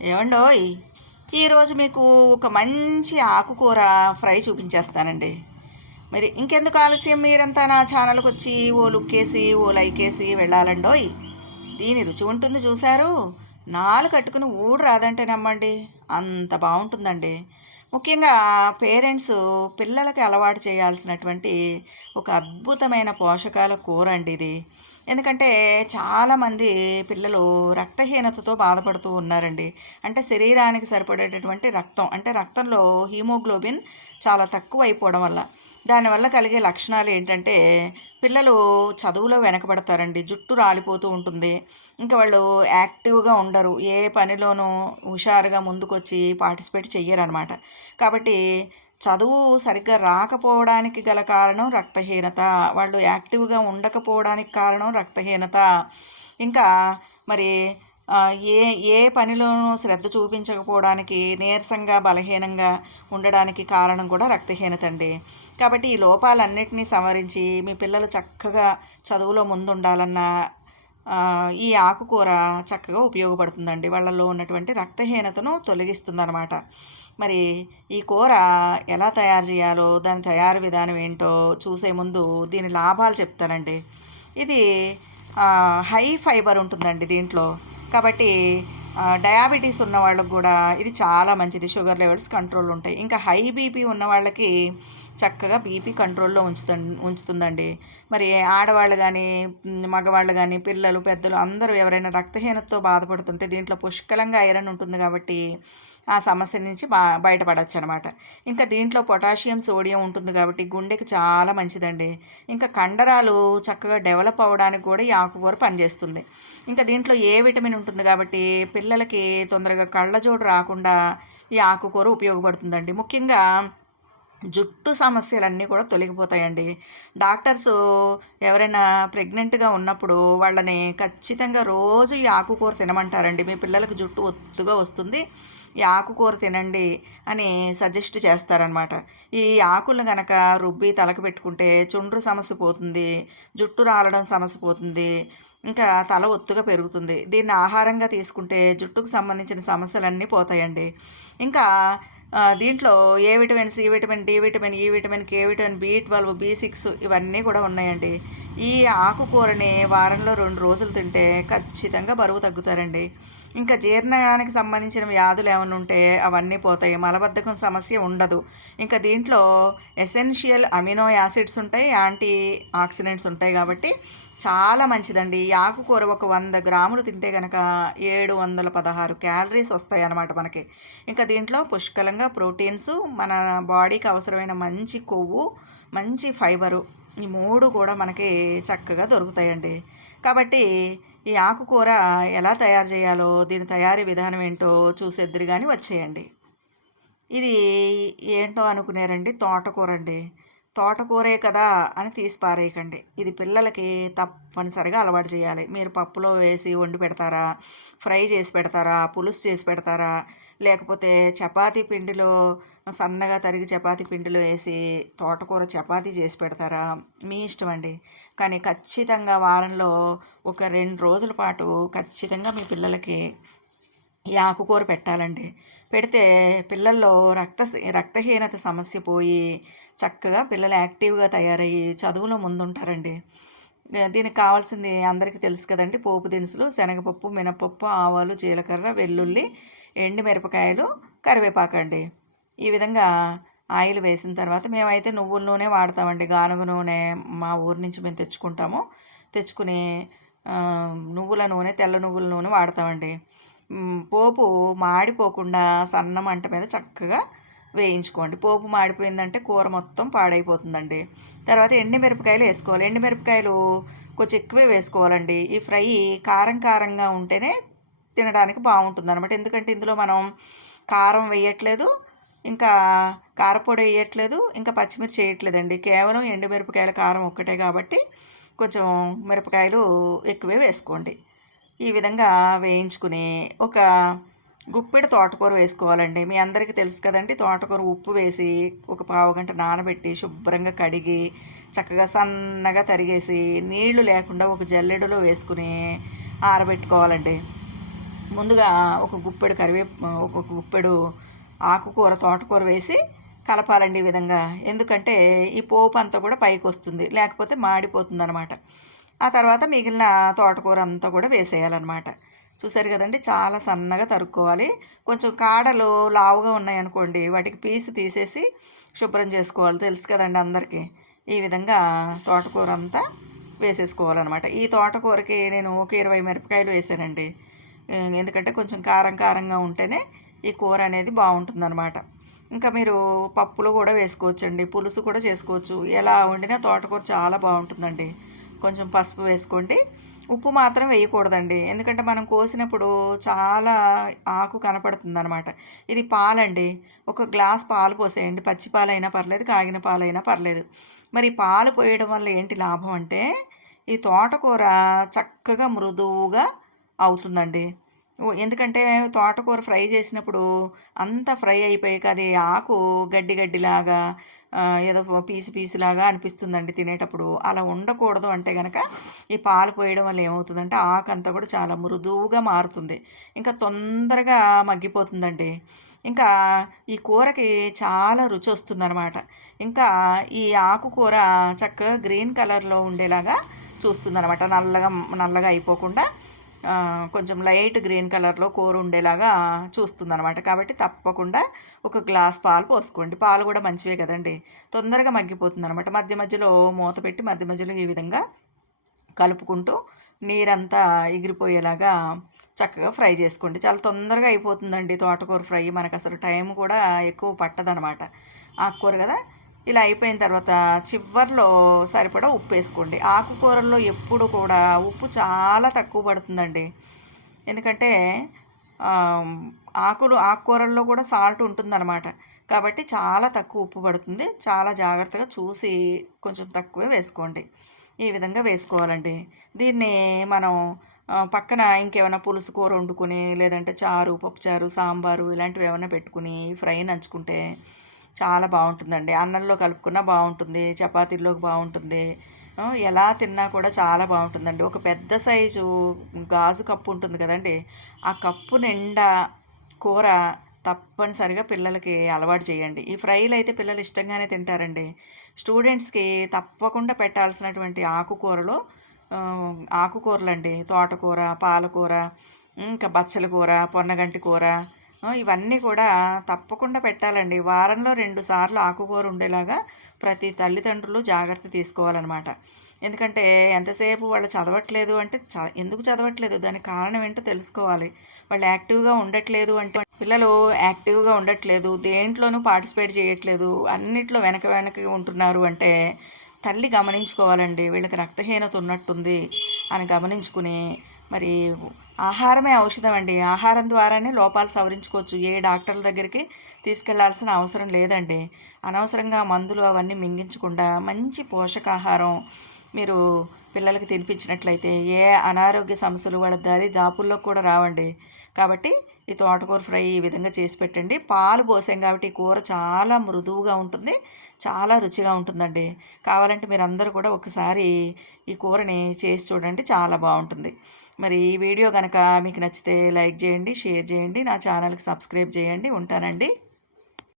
ఏమండోయ్, ఈరోజు మీకు ఒక మంచి ఆకుకూర ఫ్రై చూపించేస్తానండి. మరి ఇంకెందుకు ఆలస్యం, మీరంతా నా ఛానల్కి వచ్చి ఓ లుక్కేసి ఓ లైక్ వేసి వెళ్ళాలండోయ్. దీని రుచి ఉంటుంది చూశారు, నాలుగు కట్టుకుని ఊడు రాదంటే నమ్మండి, అంత బాగుంటుందండి. ముఖ్యంగా పేరెంట్స్ పిల్లలకి అలవాటు చేయాల్సినటువంటి ఒక అద్భుతమైన పోషకాల కూర అండి ఇది. ఎందుకంటే చాలామంది పిల్లలు రక్తహీనతతో బాధపడుతూ ఉన్నారండి. అంటే శరీరానికి సరిపడేటటువంటి రక్తం, అంటే రక్తంలో హీమోగ్లోబిన్ చాలా తక్కువ అయిపోవడం వల్ల, దానివల్ల కలిగే లక్షణాలు ఏంటంటే పిల్లలు చదువులో వెనకబడతారండి, జుట్టు రాలిపోతూ ఉంటుంది, ఇంకా వాళ్ళు యాక్టివ్గా ఉండరు, ఏ పనిలోనూ హుషారుగా ముందుకొచ్చి పార్టిసిపేట్ చెయ్యరనమాట. కాబట్టి చదువు సరిగ్గా రాకపోవడానికి గల కారణం రక్తహీనత, వాళ్ళు యాక్టివ్గా ఉండకపోవడానికి కారణం రక్తహీనత, ఇంకా మరి ఏ ఏ పనిలోనూ శ్రద్ధ చూపించకపోవడానికి, నీరసంగా బలహీనంగా ఉండడానికి కారణం కూడా రక్తహీనత అండి. కాబట్టి ఈ లోపాలన్నిటినీ సవరించి మీ పిల్లలు చక్కగా చదువులో ముందుండాలన్నా ఈ ఆకుకూర చక్కగా ఉపయోగపడుతుందండి. వాళ్ళలో ఉన్నటువంటి రక్తహీనతను తొలగిస్తుందన్నమాట. మరి ఈ కూర ఎలా తయారు చేయాలో, దాని తయారు విధానం ఏంటో చూసే ముందు దీని లాభాలు చెప్తానండి. ఇది హై ఫైబర్ ఉంటుందండి దీంట్లో. కాబట్టి డయాబెటీస్ ఉన్న వాళ్ళకు కూడా ఇది చాలా మంచిది, షుగర్ లెవెల్స్ కంట్రోల్ ఉంటాయి. ఇంకా హై బీపీ ఉన్న వాళ్ళకి చక్కగా బీపీ కంట్రోల్లో ఉంచుతుందండి. మరి ఆడవాళ్ళు కానీ, మగవాళ్ళు కానీ, పిల్లలు పెద్దలు అందరూ ఎవరైనా రక్తహీనతతో బాధపడుతుంటే దీంట్లో పుష్కలంగా ఐరన్ ఉంటుంది కాబట్టి ఆ సమస్య నుంచి బయటపడచ్చు అనమాట. ఇంకా దీంట్లో పొటాషియం, సోడియం ఉంటుంది కాబట్టి గుండెకి చాలా మంచిదండి. ఇంకా కండరాలు చక్కగా డెవలప్ అవ్వడానికి కూడా ఈ ఆకుకూర పనిచేస్తుంది. ఇంకా దీంట్లో ఏ విటమిన్ ఉంటుంది కాబట్టి పిల్లలకి తొందరగా కళ్ళజోడు రాకుండా ఈ ఆకుకూర ఉపయోగపడుతుందండి. ముఖ్యంగా జుట్టు సమస్యలన్నీ కూడా తొలగిపోతాయండి. డాక్టర్స్ ఎవరైనా ప్రెగ్నెంట్గా ఉన్నప్పుడు వాళ్ళని ఖచ్చితంగా రోజు ఈ ఆకుకూర తినమంటారండి. మీ పిల్లలకు జుట్టు ఒత్తుగా వస్తుంది, ఈ ఆకుకూర తినండి అని సజెస్ట్ చేస్తారనమాట. ఈ ఆకులను కనుక రుబ్బి తలకు పెట్టుకుంటే చుండ్రు సమస్య పోతుంది, జుట్టు రాలడం సమస్య పోతుంది, ఇంకా తల ఒత్తుగా పెరుగుతుంది. దీన్ని ఆహారంగా తీసుకుంటే జుట్టుకు సంబంధించిన సమస్యలన్నీ పోతాయండి. ఇంకా దీంట్లో ఏ vitamin, C vitamin, D vitamin, ఈ విటమిన్, కే విటమిన్, బి12, బి6 ఇవన్నీ కూడా ఉన్నాయండి. ఈ ఆకుకూరని వారంలో 2 రోజులు తింటే ఖచ్చితంగా బరువు తగ్గుతారండి. ఇంకా జీర్ణానికి సంబంధించిన వ్యాధులు ఏమైనా ఉంటే అవన్నీ పోతాయి, మలబద్ధకం సమస్య ఉండదు. ఇంకా దీంట్లో ఎసెన్షియల్ అమినో యాసిడ్స్ ఉంటాయి, యాంటీ ఆక్సిడెంట్స్ ఉంటాయి కాబట్టి చాలా మంచిదండి. ఈ ఆకుకూర ఒక 100 గ్రాములు తింటే కనుక 716 క్యాలరీస్ వస్తాయి అన్నమాట మనకి. ఇంకా దీంట్లో పుష్కలంగా ప్రోటీన్స్, మన బాడీకి అవసరమైన మంచి కొవ్వు, మంచి ఫైబరు, ఈ 3 కూడా మనకి చక్కగా దొరుకుతాయండి. కాబట్టి ఈ ఆకుకూర ఎలా తయారు చేయాలో, దీని తయారీ విధానం ఏంటో చూసేద్దరు కానీ వచ్చేయండి. ఇది ఏంటో అనుకునేరండి, తోటకూర అండి. తోటకూరే కదా అని తీసి పారేయకండి. ఇది పిల్లలకి తప్పనిసరిగా అలవాటు చేయాలి. మీరు పప్పులో వేసి వండి పెడతారా, ఫ్రై చేసి పెడతారా, పులుసు చేసి పెడతారా, లేకపోతే చపాతీ పిండిలో సన్నగా తరిగి చపాతీ పిండిలో వేసి తోటకూర చపాతీ చేసి పెడతారా, మీ ఇష్టం అండి. కానీ ఖచ్చితంగా వారంలో ఒక 2 రోజుల పాటు ఖచ్చితంగా మీ పిల్లలకి ఈ ఆకుకూర పెట్టాలండి. పెడితే పిల్లల్లో రక్తహీనత సమస్య పోయి చక్కగా పిల్లలు యాక్టివ్గా తయారయ్యి చదువులో ముందుంటారండి. దీనికి కావాల్సింది అందరికీ తెలుసు కదండి, పోపు దినుసులు శనగపప్పు, మినపప్పు, ఆవాలు, జీలకర్ర, వెల్లుల్లి, ఎండుమిరపకాయలు, కరివేపాకు అండి. ఈ విధంగా ఆయిల్ వేసిన తర్వాత మేమైతే నువ్వుల నూనె వాడతామండి, గానుగ నూనె మా ఊరి నుంచి మేము తెచ్చుకుని నువ్వుల నూనె, తెల్ల నువ్వుల నూనె వాడతామండి. పోపు మాడిపోకుండా సన్న మంట మీద చక్కగా వేయించుకోండి. పోపు మాడిపోయిందంటే కూర మొత్తం పాడైపోతుందండి. తర్వాత ఎండుమిరపకాయలు వేసుకోవాలి. ఎండుమిరపకాయలు కొంచెం ఎక్కువే వేసుకోవాలండి. ఈ ఫ్రై కారం కారంగా ఉంటేనే తినడానికి బాగుంటుంది అనమాట. ఎందుకంటే ఇందులో మనం కారం వేయట్లేదు, ఇంకా కారపొడి వేయట్లేదు, ఇంకా పచ్చిమిర్చి వేయట్లేదండి. కేవలం ఎండుమిరపకాయల కారం ఒక్కటే కాబట్టి కొంచెం మిరపకాయలు ఎక్కువే వేసుకోండి. ఈ విధంగా వేయించుకుని ఒక గుప్పెడు తోటకూర వేసుకోవాలండి. మీ అందరికీ తెలుసు కదండి, తోటకూర ఉప్పు వేసి ఒక పావుగంట నానబెట్టి శుభ్రంగా కడిగి చక్కగా సన్నగా తరిగేసి నీళ్లు లేకుండా ఒక జల్లెడలో వేసుకుని ఆరబెట్టుకోవాలండి. ముందుగా ఒక గుప్పెడు ఒక గుప్పెడు ఆకుకూర తోటకూర వేసి కలపాలండి ఈ విధంగా. ఎందుకంటే ఈ పోపు అంతా కూడా పైకి వస్తుంది, లేకపోతే మాడిపోతుంది అనమాట. ఆ తర్వాత మిగిలిన తోటకూర అంతా కూడా వేసేయాలన్నమాట. చూసారు కదండి, చాలా సన్నగా తరుక్కోవాలి. కొంచెం కాడలు లావుగా ఉన్నాయనుకోండి, వాటికి పీసు తీసేసి శుభ్రం చేసుకోవాలి, తెలుసు కదండి అందరికీ. ఈ విధంగా తోటకూర అంతా వేసేసుకోవాలన్నమాట. ఈ తోటకూరకి నేను ఒక 20 మిరపకాయలు వేసానండి. ఎందుకంటే కొంచెం కారం కారంగా ఉంటేనే ఈ కూర అనేది బాగుంటుందన్నమాట. ఇంకా మీరు పప్పులు కూడా వేసుకోవచ్చండి, పులుసు కూడా చేసుకోవచ్చు. ఎలా వండినా తోటకూర చాలా బాగుంటుందండి. కొంచెం పసుపు వేసుకోండి, ఉప్పు మాత్రం వేయకూడదండి, ఎందుకంటే మనం కోసినప్పుడు చాలా ఆకు కనపడుతుంది అనమాట. ఇది పాలండి, ఒక గ్లాస్ పాలు పోసేయండి. పచ్చి పాలైనా పర్లేదు, కాగిన పాలైనా పర్లేదు. మరి పాలు పోయడం వల్ల ఏంటి లాభం అంటే ఈ తోటకూర చక్కగా మృదువుగా అవుతుందండి. ఎందుకంటే తోటకూర ఫ్రై చేసినప్పుడు అంతా ఫ్రై అయిపోయాక అది ఆకు గడ్డి గడ్డిలాగా ఏదో పీసు పీసులాగా అనిపిస్తుందండి తినేటప్పుడు. అలా ఉండకూడదు అంటే కనుక ఈ పాలు పోయడం వల్ల ఏమవుతుందంటే ఆకు అంతా కూడా చాలా మృదువుగా మారుతుంది, ఇంకా తొందరగా మగ్గిపోతుందండి. ఇంకా ఈ కూరకి చాలా రుచి వస్తుందన్నమాట. ఇంకా ఈ ఆకుకూర చక్కగా గ్రీన్ కలర్లో ఉండేలాగా చూస్తుందన్నమాట, నల్లగా నల్లగా అయిపోకుండా కొంచెం లైట్ గ్రీన్ కలర్లో కూర ఉండేలాగా చూస్తుందన్నమాట. కాబట్టి తప్పకుండా ఒక గ్లాస్ పాలు పోసుకోండి. పాలు కూడా మంచివే కదండి, తొందరగా మగ్గిపోతుంది అనమాట. మధ్య మధ్యలో మూత పెట్టి మధ్య మధ్యలో ఈ విధంగా కలుపుకుంటూ నీరంతా ఎగిరిపోయేలాగా చక్కగా ఫ్రై చేసుకోండి. చాలా తొందరగా అయిపోతుందండి తోటకూర ఫ్రై, మనకు అసలు టైం కూడా ఎక్కువ పట్టదనమాట. ఆకుకూర కదా. ఇలా అయిపోయిన తర్వాత చివర్లో సరిపడా ఉప్పు వేసుకోండి. ఆకుకూరల్లో ఎప్పుడు కూడా ఉప్పు చాలా తక్కువ పడుతుందండి, ఎందుకంటే ఆకుకూరల్లో కూడా సాల్ట్ ఉంటుందన్నమాట. కాబట్టి చాలా తక్కువ ఉప్పు పడుతుంది. చాలా జాగ్రత్తగా చూసి కొంచెం తక్కువే వేసుకోండి. ఈ విధంగా వేసుకోవాలండి. దీన్ని మనం పక్కన ఇంకేమైనా పులుసు కూర వండుకుని, లేదంటే చారు, పప్పుచారు, సాంబారు ఇలాంటివి ఏమైనా పెట్టుకుని ఫ్రై నంచుకుంటే చాలా బాగుంటుందండి. అన్నంలో కలుపుకున్నా బాగుంటుంది, చపాతీల్లోకి బాగుంటుంది, ఎలా తిన్నా కూడా చాలా బాగుంటుందండి. ఒక పెద్ద సైజు గాజు కప్పు ఉంటుంది కదండి, ఆ కప్పు నిండా కూర తప్పనిసరిగా పిల్లలకి అలవాటు చేయండి. ఈ ఫ్రైలు అయితే పిల్లలు ఇష్టంగానే తింటారండి. స్టూడెంట్స్కి తప్పకుండా పెట్టాల్సినటువంటి ఆకుకూరలండి. తోటకూర, పాలకూర, ఇంకా బచ్చల కూర, పొన్నగంటి కూర, ఇవన్నీ కూడా తప్పకుండా పెట్టాలండి. వారంలో 2 సార్లు ఆకుకూర ఉండేలాగా ప్రతి తల్లిదండ్రులు జాగ్రత్త తీసుకోవాలన్నమాట. ఎందుకంటే ఎంతసేపు వాళ్ళు చదవట్లేదు అంటే ఎందుకు చదవట్లేదు, దానికి కారణం ఏంటో తెలుసుకోవాలి. వాళ్ళు యాక్టివ్గా ఉండట్లేదు అంటే, పిల్లలు యాక్టివ్గా ఉండట్లేదు, దేంట్లోనూ పార్టిసిపేట్ చేయట్లేదు, అన్నిట్లో వెనక ఉంటున్నారు అంటే తల్లి గమనించుకోవాలండి. వీళ్ళకి రక్తహీనత ఉన్నట్టుంది అని గమనించుకుని, మరి ఆహారమే ఔషధం అండి. ఆహారం ద్వారానే లోపాలు సవరించుకోవచ్చు. ఏ డాక్టర్ల దగ్గరికి తీసుకెళ్లాల్సిన అవసరం లేదండి. అనవసరంగా మందులు అవన్నీ మింగించకుండా మంచి పోషకాహారం మీరు పిల్లలకి తినిపించినట్లయితే ఏ అనారోగ్య సమస్యలు వాళ్ళ దాపుల్లో కూడా రావండి. కాబట్టి ఈ తోటకూర ఫ్రై ఈ విధంగా చేసి పెట్టండి. పాలు పోసాం కాబట్టి ఈ కూర చాలా మృదువుగా ఉంటుంది, చాలా రుచిగా ఉంటుందండి. కావాలంటే మీరు అందరూ కూడా ఒకసారి ఈ కూరని చేసి చూడండి, చాలా బాగుంటుంది. మరి ఈ వీడియో కనుక మీకు నచ్చితే లైక్ చేయండి, షేర్ చేయండి, నా ఛానల్కి సబ్స్క్రైబ్ చేయండి. ఉంటానండి.